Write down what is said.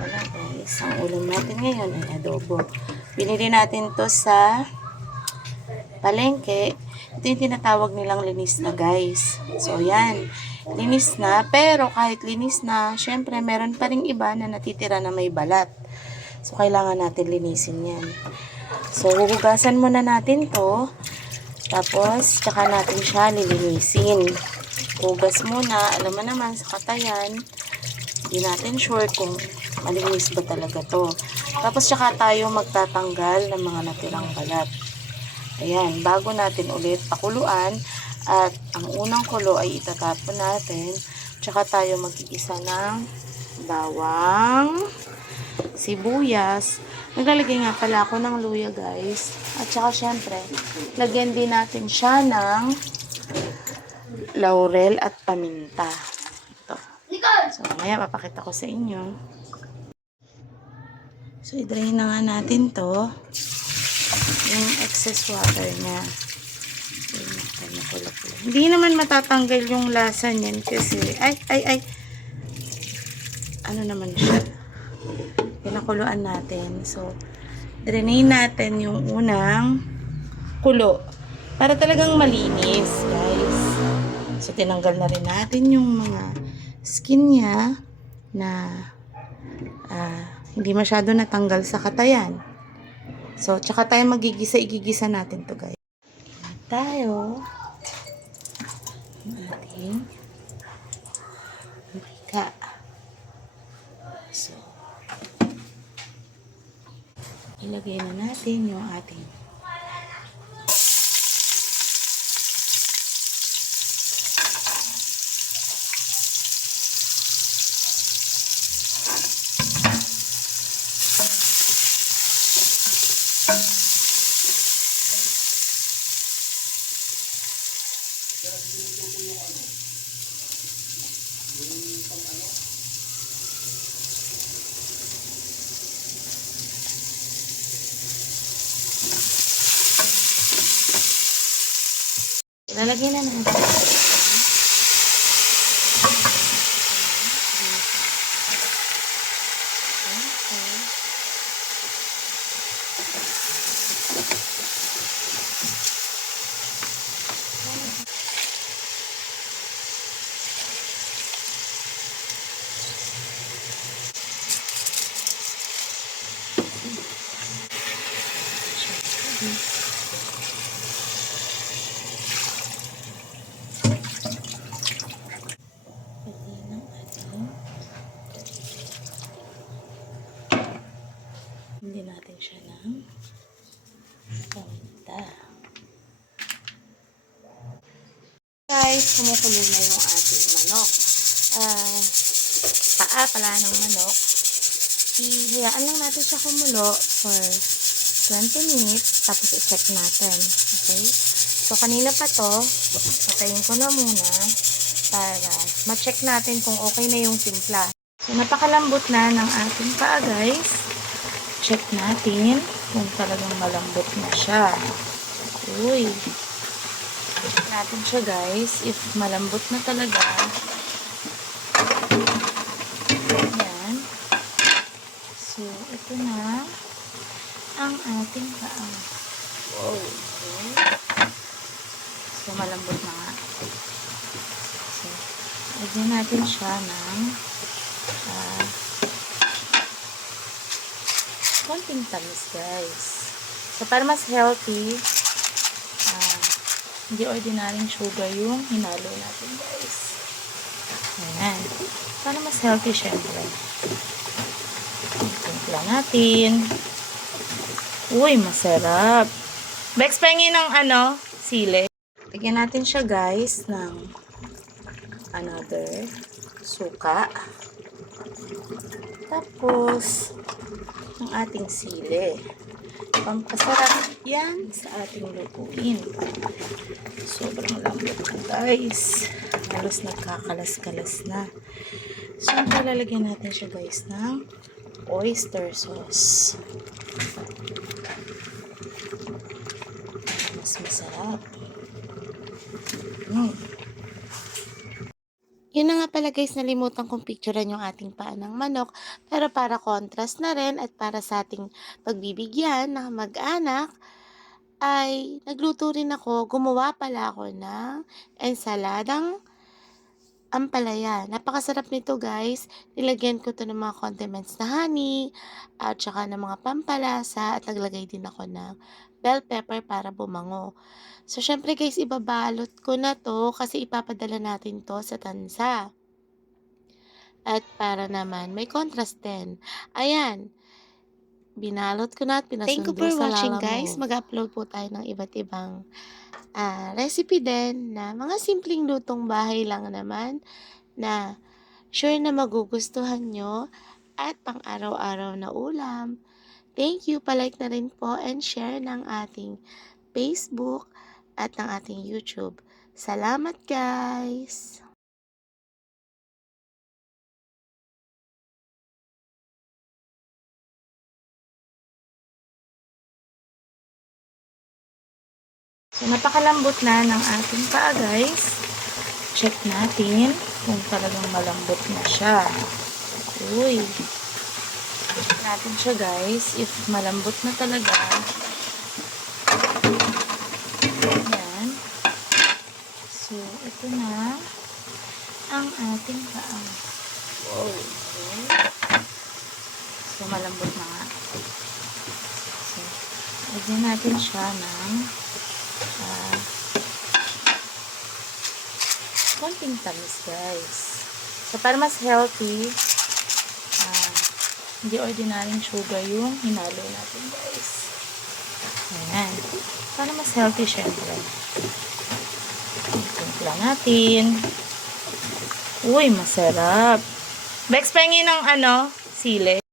pala guys, ang ulam natin ngayon ay adobo. Binili natin to sa palengke. Ito yung tinatawag nilang linis na guys. So yan, linis na. Pero kahit linis na, syempre meron pa rin iba na natitira na may balat. So kailangan natin linisin yan. So huhugasan muna natin to. Tapos, tsaka natin siya lilinisin. Hugas muna. Alam mo naman, sa katayan, hindi natin sure kung malinis ba talaga to. Tapos, tsaka tayo magtatanggal ng mga natirang balat. Ayan, bago natin ulit pakuluan, at ang unang kulo ay itatapon natin, tsaka tayo magigisa ng bawang, sibuyas. Naglalagay nga pala ako ng luya, guys. At saka, syempre, lagyan din natin siya ng laurel at paminta. So, mamaya papakita ko sa inyo. So, i-drain na nga natin to. Yung excess water niya. Drain. Hindi naman matatanggal yung lasa niyan kasi, ay, ay, ay. Ano naman siya? pinakuluan natin. So, drainin natin yung unang kulo. Para talagang malinis, guys. So, tinanggal na rin natin yung mga skin niya na ah, hindi masyado natanggal sa katayan. So, tsaka tayo magigisa, igigisa natin to guys. Tayo. Ating marika. So, ilagay na natin yung ating Ilalagay na natin. Okay. Pwede ng ating hindi natin siya ng. Guys, kumukulo na yung ating manok. Ah, paa pala ng manok. Ihayaan lang natin siya kumulo for 20 minutes, tapos i-check natin. Okay? So, kanina pa to, patayin ko na muna para ma-check natin kung okay na yung timpla. So, napakalambot na ng ating paa, guys. Check natin kung talagang malambot na siya. Uy. Check natin siya, guys. If malambot na talaga. Ayan. So, ito na ang ating paa. Wow. So, malambot na nga. So, lagyan natin siya ng ah, konting tamis, guys. So, para mas healthy, ah, hindi ordinaryong sugar yung hinalo natin, guys. Ayan. Para mas healthy, syempre. Timpla natin. Uy, masarap. Bex, pahingin ng ano, sili. Lagyan natin siya, guys, ng another suka. Tapos, ang ating sili. Pampasarap yan sa ating lutuin. Sobrang lambot na, guys. Halos nagkakalas-kalas na. So, lalagyan natin siya, guys, ng oyster sauce. Mas masarap. Mm. Yun na nga pala guys, nalimutan kong picturean yung ating paa ng manok. Pero para contrast na rin at para sa ating pagbibigyan ng mag-anak, ay nagluto rin ako, gumawa pala ako ng ensaladang ampalaya. Napakasarap nito guys. Nilagyan ko to ng mga condiments na honey at saka ng mga pampalasa at naglagay din ako ng bell pepper para bumango. So, syempre guys, ibabalot ko na to kasi ipapadala natin to sa tansa. At para naman, may contrast din. Ayan. Binalot ko na at pinasundo Thank you for sa watching, guys. Mag-upload po tayo ng iba't ibang ah, recipe din na mga simpleng lutong bahay lang naman na sure na magugustuhan nyo at pang araw-araw na ulam. Thank you. Palike na rin po and share ng ating Facebook at ng ating YouTube. Salamat guys! So, napakalambot na ng ating paa, guys. Check natin kung talagang malambot na siya. Uy. Check natin siya, guys. If malambot na talaga. Ayan. So, ito na ang ating paa. Wow. So, malambot na nga. So, lagyan natin siya ng konting tamis, guys. So, para mas healthy, ah, hindi ordinaryong sugar yung hinalo natin, guys. Ayan. Para mas healthy, syempre. Timpla natin. Uy, masarap. Bex, pahingin ng ano, sili.